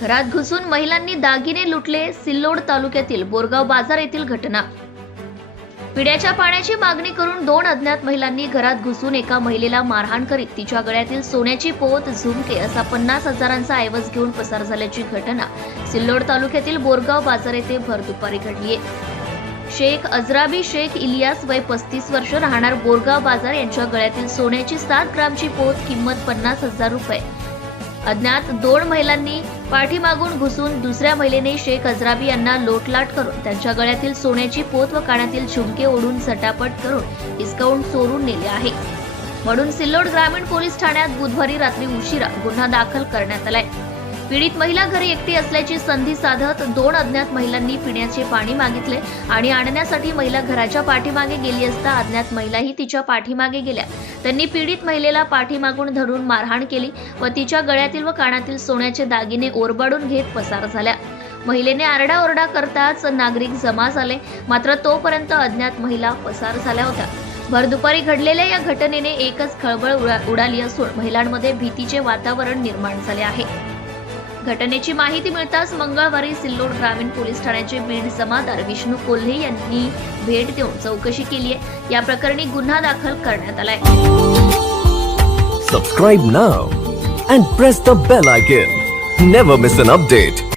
घरात घुसून महिलांनी दागिने लुटले सिल्लोड तालुक्यातील बोरगाव बाजार येथील घटना. पिण्याच्या पाण्याची मागणी करून दोन अज्ञात महिलांनी घरात घुसून एका महिलेला मारहाण करीत तिच्या गळ्यातील सोन्याची पोत झुमके असा पन्नास हजारांचा ऐवज घेऊन पसार झाल्याची घटना सिल्लोड तालुक्यातील बोरगाव बाजार येथे भर दुपारी घडली आहे शेख अजराबी शेख इलियास वय पस्तीस वर्ष राहणार बोरगाव बाजार यांच्या गळ्यातील सोन्याची सात ग्रामची पोत किंमत पन्नास हजार रुपये. अज्ञात दोन महिलांनी पाठीमागून घुसून दुसऱ्या महिलेने शेख अजराबी यांना लोटलाट करून त्यांच्या गळ्यातील सोन्याची पोत व कानातील झुमके ओढून झटापट करून हिसकावून चोरून नेले आहे. म्हणून सिल्लोड ग्रामीण पोलीस ठाण्यात बुधवारी रात्री उशिरा गुन्हा दाखल करण्यात आलाय. पीडित महिला घरी एकटी असल्याची संधी साधत दोन अज्ञात महिलांनी पिण्याचे पाणी मागितले आणि आणण्यासाठी महिला घराच्या पाठीमागे गेली असता अज्ञात महिलाही तिच्या पाठीमागे गेल्या. त्यांनी पीडित महिलेला पाठीमागून धरून मारहाण केली व तिच्या गळ्यातील व कानातील सोन्याचे दागिने ओरबाडून घेत पसार झाल्या. महिलेने आरडाओरडा करताच नागरिक जमा झाले मात्र तोपर्यंत अज्ञात महिला पसार झाल्या होत्या. भर दुपारी घडलेल्या या घटनेने एकच खळबळ उडा- उडाली असून महिलांमध्ये भीतीचे वातावरण निर्माण झाले आहे. घटनेची माहिती मिळताच मंगळवारी सिल्लोड ग्रामीण पोलीस ठाण्याचे बीड जमादार विष्णू कोल्हे यांनी भेट देऊन चौकशी केली आहे. या प्रकरणी गुन्हा दाखल करण्यात आलाय. Subscribe now and press the bell icon never miss an update